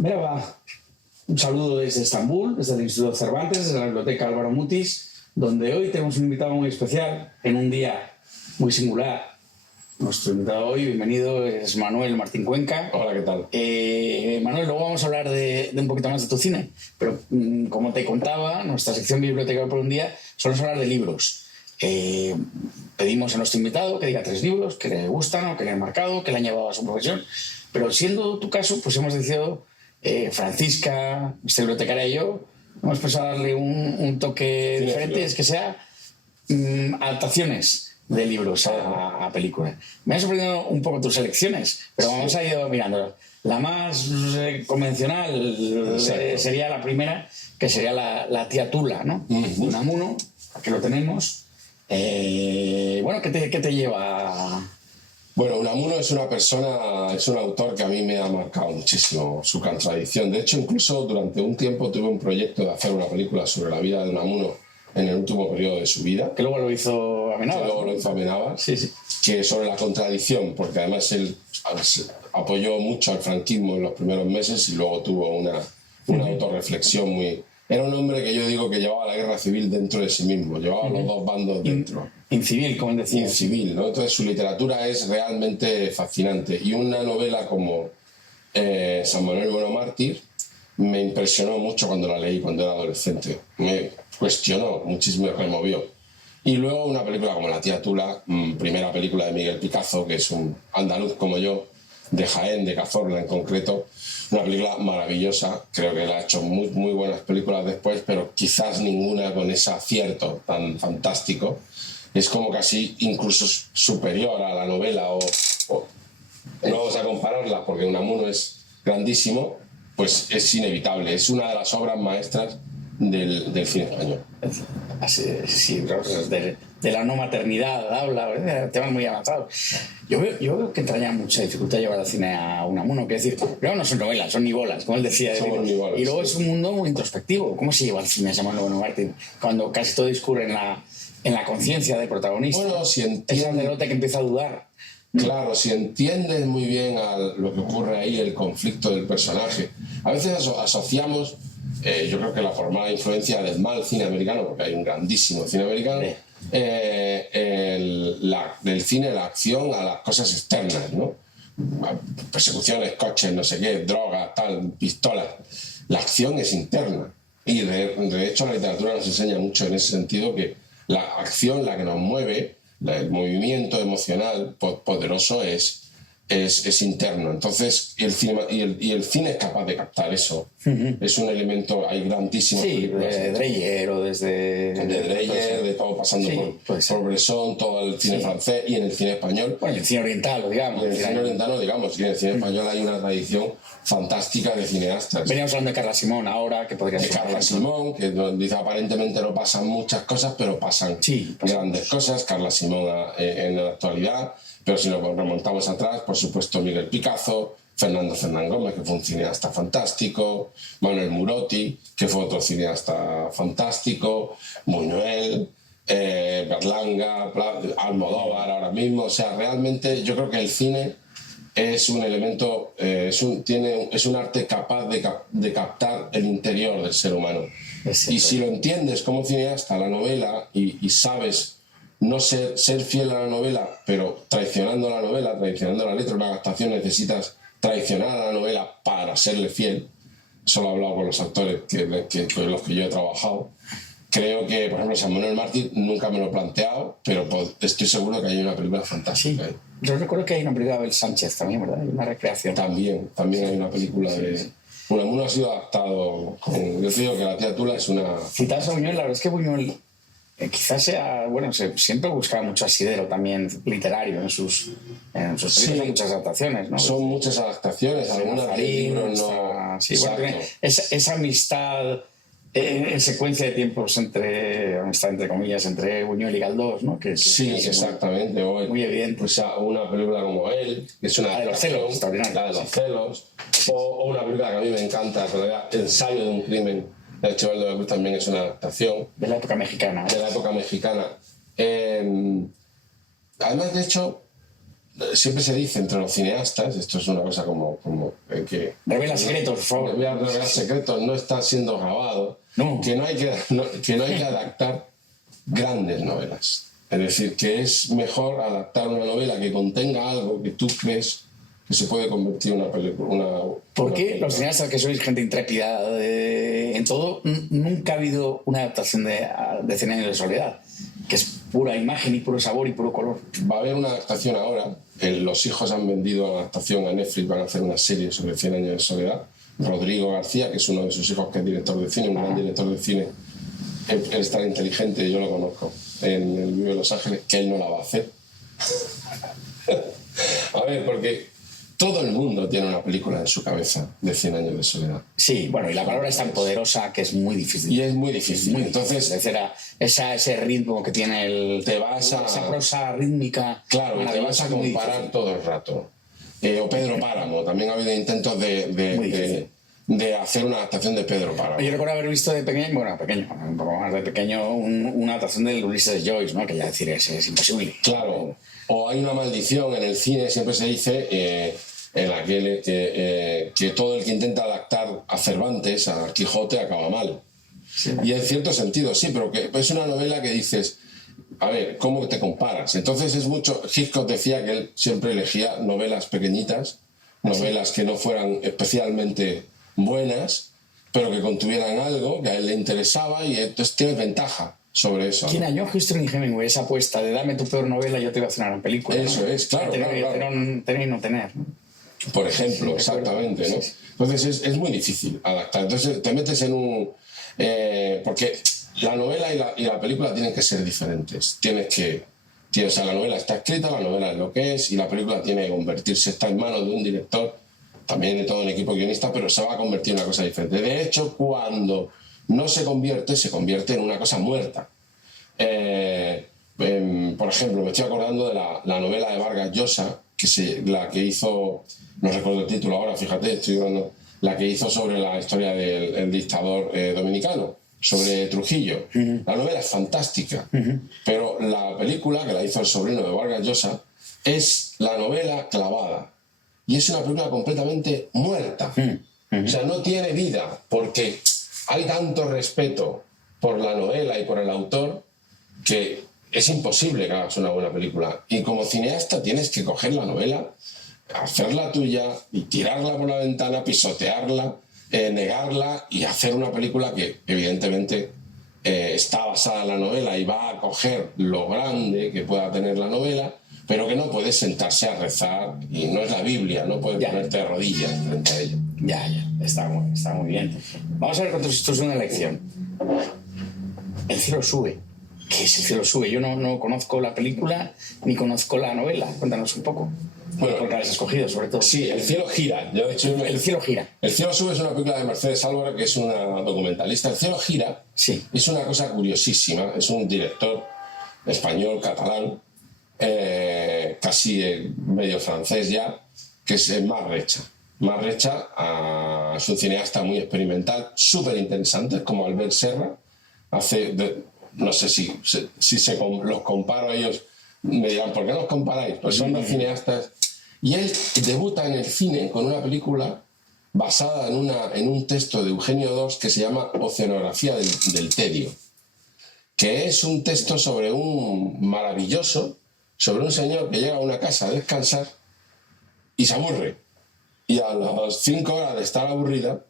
Merhaba, un saludo desde Estambul, desde el Instituto Cervantes, desde la Biblioteca Álvaro Mutis, donde hoy tenemos un invitado muy especial en un día muy singular. Nuestro invitado hoy, bienvenido, es Manuel Martín Cuenca. Hola, ¿qué tal? Manuel, luego vamos a hablar de un poquito más de tu cine, pero como te contaba, nuestra sección Biblioteca por un día solemos hablar de libros. Pedimos a nuestro invitado que diga 3 libros que le gustan o que le han marcado, que le han llevado a su profesión, pero siendo tu caso, pues hemos decidido, Francisca, esta bibliotecaria y yo, hemos pensado darle un toque diferente, es que sea adaptaciones de libros a películas. Me han sorprendido un poco tus elecciones, pero vamos a ir mirando. La más convencional sería la primera, que sería la tía Tula, ¿no? Unamuno, que lo tenemos. Bueno, ¿qué te lleva? Bueno, Unamuno es una persona, es un autor que a mí me ha marcado muchísimo su contradicción. De hecho, incluso durante un tiempo tuve un proyecto de hacer una película sobre la vida de Unamuno en el último periodo de su vida. Que luego lo hizo Amenábar. Sí. Que sobre la contradicción, porque además él apoyó mucho al franquismo en los primeros meses y luego tuvo una autorreflexión muy... Era un hombre que yo digo que llevaba la guerra civil dentro de sí mismo, llevaba los dos bandos dentro. Incivil, como decía. Incivil, ¿no? Entonces su literatura es realmente fascinante. Y una novela como San Manuel Bueno Mártir me impresionó mucho cuando la leí, cuando era adolescente. Me cuestionó muchísimo y removió. Y luego una película como La tía Tula, primera película de Miguel Picazo, que es un andaluz como yo, de Jaén, de Cazorla en concreto. Una película maravillosa, creo que él ha hecho muy, muy buenas películas después, pero quizás ninguna con ese acierto tan fantástico. Es como casi incluso superior a la novela, o no vamos a compararla porque Unamuno es grandísimo, pues es inevitable, es una de las obras maestras del cine español. Sí, de la no maternidad habla, temas muy avanzados. Yo veo que entraña mucha dificultad llevar al cine a Unamuno, que decir, luego no son novelas, son nivolas, como él decía. Y luego es un mundo muy introspectivo. ¿Cómo se lleva al cine a San Manuel Bueno Mártir cuando casi todo discurre en la conciencia del protagonista? Bueno, si entiendes... Es sacerdote que empieza a dudar. Claro, si entiendes muy bien lo que ocurre ahí, el conflicto del personaje. A veces asociamos, yo creo que la formada influencia del mal cine americano, porque hay un grandísimo cine americano, del cine, la acción, a las cosas externas, ¿no? Persecuciones, coches, no sé qué, drogas, tal, pistolas. La acción es interna. Y de hecho la literatura nos enseña mucho en ese sentido, que la acción, la que nos mueve, el movimiento emocional poderoso es interno. Entonces el cine es capaz de captar eso. Es un elemento, hay grandísimos películas de Dreyer o desde... De Dreyer, de todo, pasando por Bresson, todo el cine francés y en el cine español. Bueno, en el cine oriental, digamos. Y en el cine oriental, digamos, y en el cine español hay una tradición fantástica de cineastas. Veníamos hablando de Carla Simón ahora, que podría ser... De Carla Simón, que dice aparentemente no pasan muchas cosas, pero pasan grandes cosas. Carla Simón en la actualidad, pero si nos remontamos atrás, por supuesto Miguel Picazo, Fernando Fernán Gómez, que fue un cineasta fantástico, Manuel Murotti, que fue otro cineasta fantástico, Buñuel, Berlanga, Almodóvar ahora mismo. O sea, realmente yo creo que el cine es un elemento, es un arte capaz de captar el interior del ser humano. Y si lo entiendes como cineasta, la novela, y sabes no ser fiel a la novela, pero traicionando la novela, traicionando la letra, una adaptación, necesitas traicionar a la novela para serle fiel. Eso lo he hablado con los actores con los que yo he trabajado. Creo que, por ejemplo, San Manuel Mártir nunca me lo he planteado, pero estoy seguro que hay una película fantástica. Sí. Yo recuerdo que hay una película de Abel Sánchez también, ¿verdad? Hay una recreación. También hay una película de... Unamuno ha sido adaptado yo te digo que La tía Tula es una... Citas a Buñuel, la verdad es que Buñuel quizás sea... Bueno, siempre buscaba mucho asidero también literario en sus películas. Hay muchas adaptaciones, ¿no? Son muchas adaptaciones, algunas de libros no... Sí, bueno, esa amistad... En secuencia de tiempos entre comillas, entre Buñuel y Galdós, ¿no? Sí, exactamente. Muy evidente. Pues una película como Él, que es una... La de los celos, La de los celos. O una película que a mí me encanta, Ensayo de un crimen, de Archibaldo de la Cruz, también es una adaptación. De la época mexicana. De la época mexicana. Además, de hecho, siempre se dice entre los cineastas, esto es una cosa como que... Revela secretos, por favor. Revela secretos, no está siendo grabado. No. Que no hay que adaptar grandes novelas. Es decir, que es mejor adaptar una novela que contenga algo que tú crees que se puede convertir en una película. ¿Por qué los cineastas, que sois gente intrépida en todo, nunca ha habido una adaptación de 100 años de soledad? Que es pura imagen y puro sabor y puro color. Va a haber una adaptación ahora. Los hijos han vendido la adaptación a Netflix, van a hacer una serie sobre 100 años de soledad. Rodrigo García, que es uno de sus hijos, que es director de cine, un gran director de cine. Él es tan inteligente, yo lo conozco, en el Vive de Los Ángeles, que él no la va a hacer. A ver, porque todo el mundo tiene una película en su cabeza de 100 años de soledad. Sí, bueno, y la palabra es tan poderosa que es muy difícil. Y es muy difícil. Entonces, ese ritmo que tiene esa prosa rítmica. Claro, te vas a comparar todo el rato. O Pedro Páramo, también ha habido intentos de hacer una adaptación de Pedro Páramo. Yo recuerdo haber visto de pequeño, un poco más de pequeño, una adaptación del Ulises Joyce, ¿no? Que ya decir, es imposible. Claro. O Hay una maldición en el cine, siempre se dice, en la que todo el que intenta adaptar a Cervantes, a Quijote, acaba mal. Sí. Y en cierto sentido, sí, pero que es una novela que dices, a ver, ¿cómo te comparas? Entonces es mucho... Hitchcock decía que él siempre elegía novelas pequeñitas, novelas que no fueran especialmente buenas, pero que contuvieran algo que a él le interesaba, y entonces tienes ventaja sobre eso. ¿Quién halló Houston y Hemingway esa apuesta de dame tu peor novela y yo te voy a hacer una gran película? Eso, ¿no? Es, claro. Tener y no tener, ¿no? Por ejemplo, sí, exactamente, ¿no? Sí. Entonces es muy difícil adaptar. Entonces te metes en un... porque la novela y la película tienen que ser diferentes. O sea, la novela está escrita, la novela es lo que es, y la película tiene que convertirse, está en manos de un director, también de todo un equipo guionista, pero se va a convertir en una cosa diferente. De hecho, cuando no se convierte en una cosa muerta. Por ejemplo, me estoy acordando de la novela de Vargas Llosa, la que hizo, no recuerdo el título ahora, fíjate, estoy hablando, la que hizo sobre la historia del dictador dominicano, sobre Trujillo. La novela es fantástica, pero la película, que la hizo el sobrino de Vargas Llosa, es la novela clavada. Y es una película completamente muerta. O sea, no tiene vida, porque hay tanto respeto por la novela y por el autor que es imposible que hagas una buena película. Y como cineasta tienes que coger la novela, hacerla tuya y tirarla por la ventana, pisotearla, negarla y hacer una película que evidentemente está basada en la novela y va a coger lo grande que pueda tener la novela, pero que no puedes sentarse a rezar, y no es la Biblia, no puedes ponerte de rodillas frente a ella. Ya, está muy bien. Vamos a ver cuánto esto es una elección. El cielo sube. ¿Qué es El cielo sube? Yo no conozco la película ni conozco la novela. Cuéntanos un poco. Bueno, porque la has escogido, sobre todo. Sí, El cielo gira. Yo, de hecho, El cielo gira. El cielo sube es una película de Mercedes Álvaro, que es una documentalista. El cielo gira, sí, es una cosa curiosísima. Es un director español, catalán, casi medio francés ya, que es Marrecha. Marrecha es un cineasta muy experimental, súper interesante, como Albert Serra. No sé si los comparo a ellos, me dirán, ¿por qué los comparáis? Pues son dos cineastas. Y él debuta en el cine con una película basada en un texto de Eugenio II que se llama Oceanografía del tedio, que es un texto sobre sobre un señor que llega a una casa a descansar y se aburre. Y a las 5 horas de estar aburrida,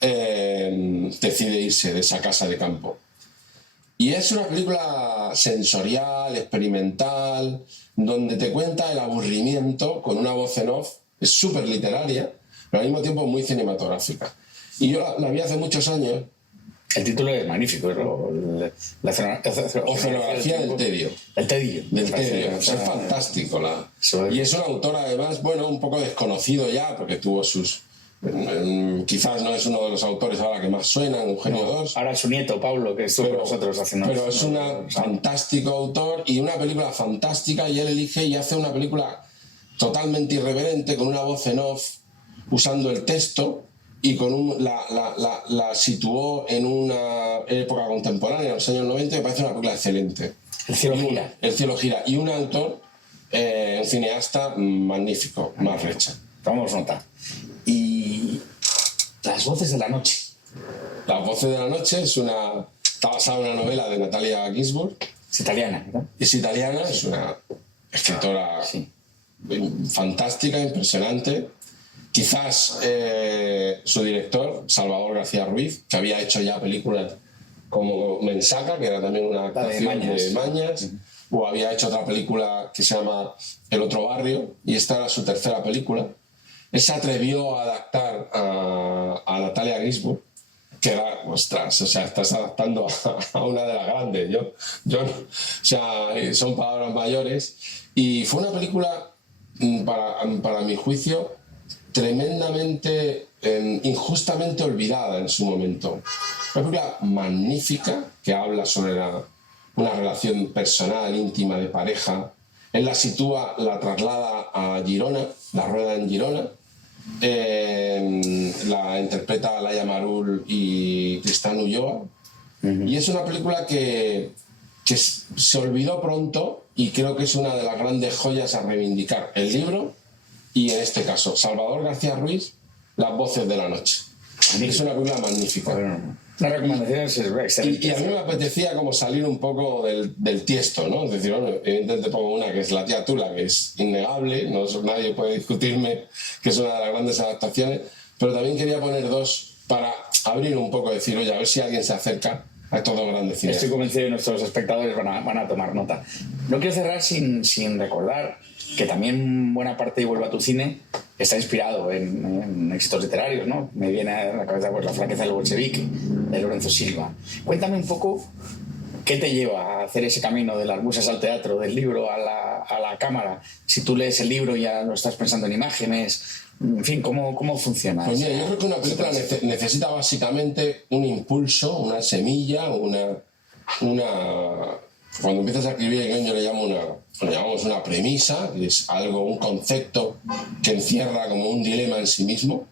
decide irse de esa casa de campo. Y es una película sensorial, experimental, donde te cuenta el aburrimiento con una voz en off. Es súper literaria, pero al mismo tiempo muy cinematográfica. Y yo la vi hace muchos años. El título es magnífico, la Oceanografía del tedio. El tedio. Del tedio. Es fantástico. Y es un autor, además, un poco desconocido ya, porque tuvo sus... quizás no es uno de los autores ahora que más suenan, Eugenio II. Ahora es su nieto, Pablo, que estuvo con nosotros haciendo... Pero es un fantástico autor y una película fantástica, y él elige y hace una película totalmente irreverente, con una voz en off, usando el texto, y la situó en una época contemporánea, en los años 90, y me parece una película excelente. El cielo gira. El cielo gira. Y un autor un cineasta magnífico, más Recha. Tomamos nota. Y Las voces de la noche. Las voces de la noche está basada en una novela de Natalia Ginzburg. Es italiana, ¿no? Es italiana, sí. Es una escritora fantástica, impresionante. Quizás su director, Salvador García Ruiz, que había hecho ya películas como Mensaca, que era también una actuación de Mañas, o había hecho otra película que se llama El otro barrio, y esta era su tercera película. Él se atrevió a adaptar a Natalia Ginzburg, que era, ostras, o sea, estás adaptando a una de las grandes. O sea, son palabras mayores. Y fue una película, para mi juicio, tremendamente, injustamente olvidada en su momento. Una película magnífica que habla sobre una relación personal, íntima, de pareja. Él la traslada a Girona, la rueda en Girona. La interpreta Laia Marul y Tristán Ulloa. Y es una película que se olvidó pronto, y creo que es una de las grandes joyas a reivindicar. El libro y, en este caso, Salvador García Ruiz, Las voces de la noche. Es una película magnífica. La recomendación es excelente. Y a mí me apetecía como salir un poco del tiesto, ¿no? Es decir, bueno, evidentemente pongo una que es La tía Tula, que es innegable, nadie puede discutirme que es una de las grandes adaptaciones, pero también quería poner dos para abrir un poco, decir, oye, a ver si alguien se acerca a estos dos grandes cines. Estoy convencido de que nuestros espectadores van a tomar nota. No quiero cerrar sin recordar que también buena parte de Vuelve a tu cine está inspirado en éxitos literarios, ¿no? Me viene a la cabeza pues La flaqueza del bolchevique, de Lorenzo Silva. Cuéntame un poco qué te lleva a hacer ese camino de las musas al teatro, del libro a la cámara. Si tú lees el libro ya lo estás pensando en imágenes, en fin, ¿cómo funciona? Pues mira, yo creo que una película necesita básicamente un impulso, una semilla, cuando empiezas a escribir el guión, yo le llamamos una premisa, que es un concepto que encierra como un dilema en sí mismo.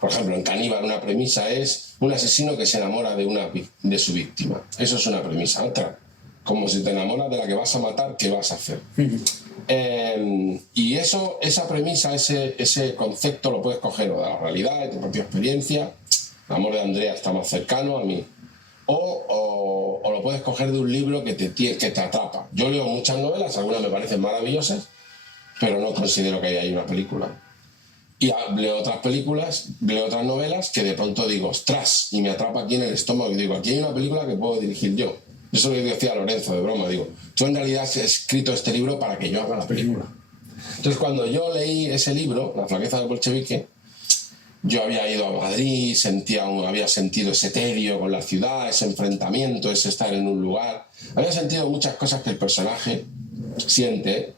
Por ejemplo, en Caníbal una premisa es un asesino que se enamora de su víctima. Eso es una premisa. Otra, como si te enamoras de la que vas a matar, ¿qué vas a hacer? Y esa premisa, ese concepto lo puedes coger o de la realidad, de tu propia experiencia. El amor de Andrea está más cercano a mí. O lo puedes coger de un libro que te atrapa. Yo leo muchas novelas, algunas me parecen maravillosas, pero no considero que haya ahí una película. Y leo otras novelas que de pronto digo, ostras, y me atrapa aquí en el estómago y digo, aquí hay una película que puedo dirigir yo. Eso le decía a Lorenzo de broma, digo, tú en realidad has escrito este libro para que yo haga la película. Entonces cuando yo leí ese libro, La flaqueza del bolchevique, yo había ido a Madrid, había sentido ese tedio con la ciudad, ese enfrentamiento, ese estar en un lugar. Había sentido muchas cosas que el personaje siente.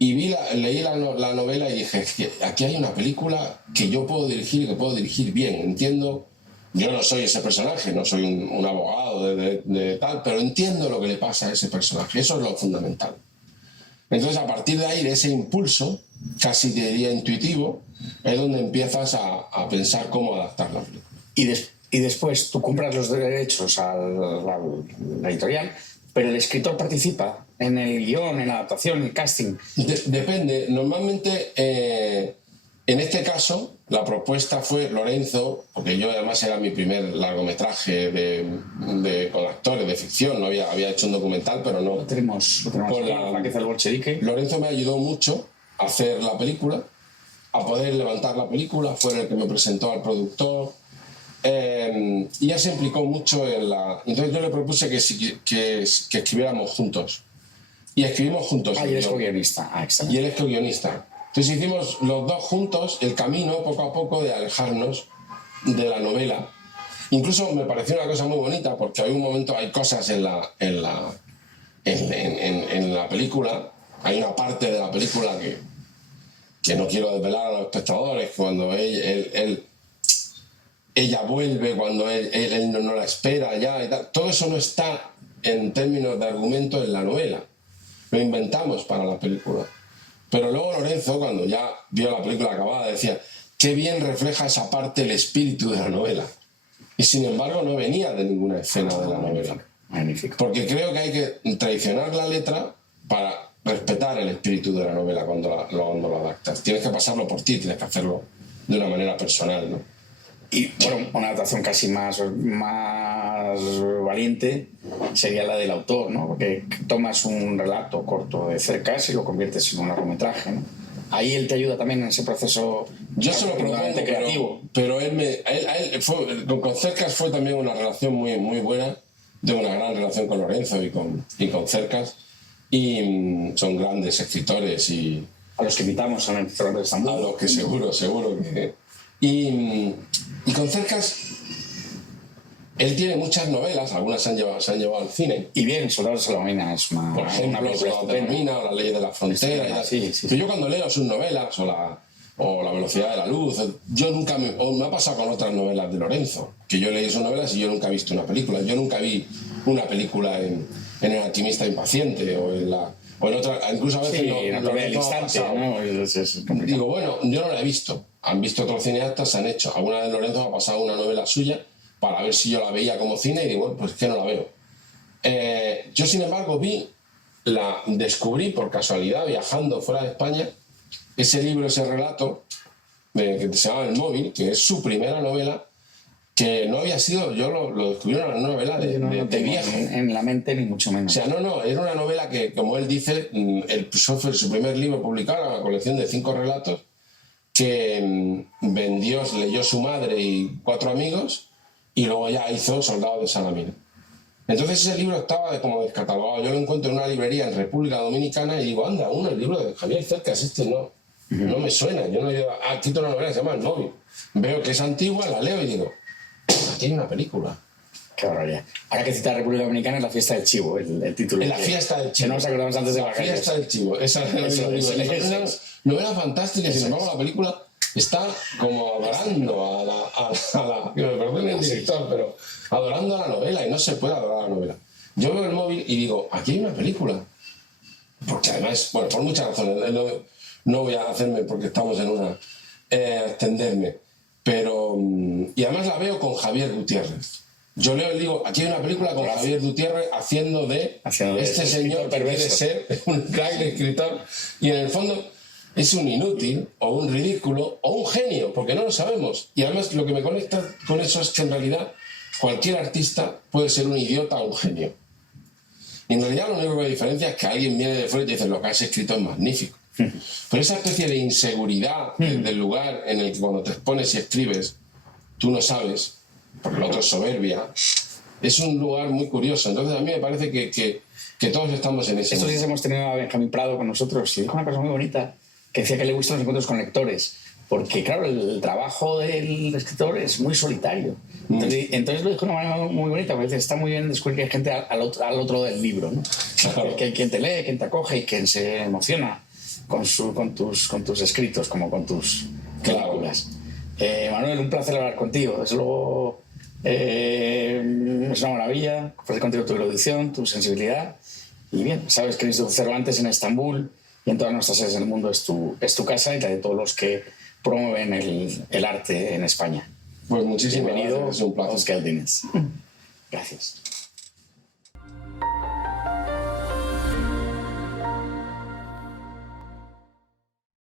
Y leí la novela y dije, aquí hay una película que yo puedo dirigir y que puedo dirigir bien. Entiendo, yo no soy ese personaje, no soy un abogado de tal, pero entiendo lo que le pasa a ese personaje. Eso es lo fundamental. Entonces, a partir de ahí, de ese impulso, casi te diría intuitivo, es donde empiezas a pensar cómo adaptar la película. Y después tú compras los derechos a la editorial, pero el escritor participa en el guión, en la adaptación, en el casting. Depende. Normalmente, en este caso, la propuesta fue Lorenzo, porque yo además era mi primer largometraje con actores de ficción, no había hecho un documental, pero no. Lo tenemos por la flaqueza del bolchevique. Lorenzo me ayudó mucho a hacer la película, a poder levantar la película, fue el que me presentó al productor. Y él se implicó mucho en la... Entonces yo le propuse que escribiéramos juntos. Y escribimos juntos. Y él es co-guionista. Y él es co-guionista. Entonces hicimos los dos juntos el camino, poco a poco, de alejarnos de la novela. Incluso me pareció una cosa muy bonita, porque hay cosas en la película, hay una parte de la película que no quiero desvelar a los espectadores, cuando ella vuelve, cuando él no la espera ya y tal. Todo eso no está en términos de argumento en la novela. Lo inventamos para la película. Pero luego Lorenzo, cuando ya vio la película acabada, decía, qué bien refleja esa parte el espíritu de la novela. Y sin embargo no venía de ninguna escena de la novela. Magnífico. Porque creo que hay que traicionar la letra para respetar el espíritu de la novela cuando lo adaptas. Tienes que pasarlo por ti, tienes que hacerlo de una manera personal, ¿no? Y bueno, una adaptación casi más valiente sería la del autor, ¿no? Porque tomas un relato corto de Cercas y lo conviertes en un largometraje, ¿no? Ahí él te ayuda también en ese proceso. Yo se lo propongo, creativo. Pero con Cercas fue también una relación muy, muy buena. Tengo una gran relación con Lorenzo y con Cercas. Y son grandes escritores y... A los que invitamos a Fernando de Estambul. A los que seguro que... Y con Cercas, él tiene muchas novelas, algunas se han llevado al cine. Y bien, Soldados de Salamina es una... Por ejemplo, Soldados de Salamina o Las leyes de la frontera. Sí. Pero yo cuando leo sus novelas o La velocidad de la luz, yo nunca me ha pasado con otras novelas de Lorenzo, que yo leí sus novelas y yo nunca he visto una película. Yo nunca vi una película en El alquimista impaciente o en otra, incluso a veces El instante, ¿no? Digo, bueno, yo no la he visto. Han visto otros cineastas, se han hecho. Alguna vez Lorenzo ha pasado una novela suya para ver si yo la veía como cine y digo, bueno, pues es que no la veo. Yo, sin embargo, descubrí por casualidad, viajando fuera de España, ese libro, ese relato, que se llama El móvil, que es su primera novela, que no había sido, yo lo descubrí en una novela de viejo. En la mente, ni mucho menos. O sea, no, era una novela que, como él dice, fue su primer libro publicado, una colección de 5 relatos, que leyó su madre y 4 amigos, y luego ya hizo Soldados de Salamina. Entonces ese libro estaba como descatalogado. Yo lo encuentro en una librería en República Dominicana y digo, anda, el libro de Javier Cercas, no me suena. Yo no digo, aquí tengo una novela que se llama El móvil. Veo que es antigua, la leo y digo, aquí hay una película. Qué barbaridad. Ahora que cita República Dominicana es La fiesta del chivo, el título. En La fiesta del chivo. Que no nos acordamos antes de La fiesta del chivo. Esa es una novela fantástica y sin embargo la película está como adorando que me perdone el director, pero adorando a la novela y no se puede adorar a la novela. Yo veo El móvil y digo, aquí hay una película. Porque además, bueno, por muchas razones, no voy a hacerme porque estamos en una... extenderme. Pero... Y además la veo con Javier Gutiérrez. Yo leo y digo, aquí hay una película con Javier Gutiérrez haciendo de este señor que quiere ser un gran escritor y en el fondo es un inútil o un ridículo o un genio, porque no lo sabemos. Y además lo que me conecta con eso es que en realidad cualquier artista puede ser un idiota o un genio. Y en realidad lo único que diferencia es que alguien viene de fuera y te dice, lo que has escrito es magnífico. Pero esa especie de inseguridad del lugar en el que cuando te expones y escribes, tú no sabes, porque el otro es soberbia, es un lugar muy curioso. Entonces a mí me parece que todos estamos en ese. Estos días hemos tenido a Benjamín Prado con nosotros y dijo una cosa muy bonita, que decía que le gustan los encuentros con lectores, porque claro, el trabajo del escritor es muy solitario. Entonces lo dijo de una manera muy bonita, porque dice, está muy bien descubrir que hay gente al otro del libro, ¿no? Claro. Que hay quien te lee, quien te acoge y quien se emociona con tus escritos, como con tus películas. Manuel, un placer hablar contigo. Desde luego es una maravilla compartir contigo tu erudición, tu sensibilidad. Y bien, sabes que el Instituto Cervantes en Estambul y en todas nuestras sedes del mundo es tu casa y la de todos los que promueven el arte en España. Pues muchísimas gracias. Es un placer. Oscar Dines. Gracias.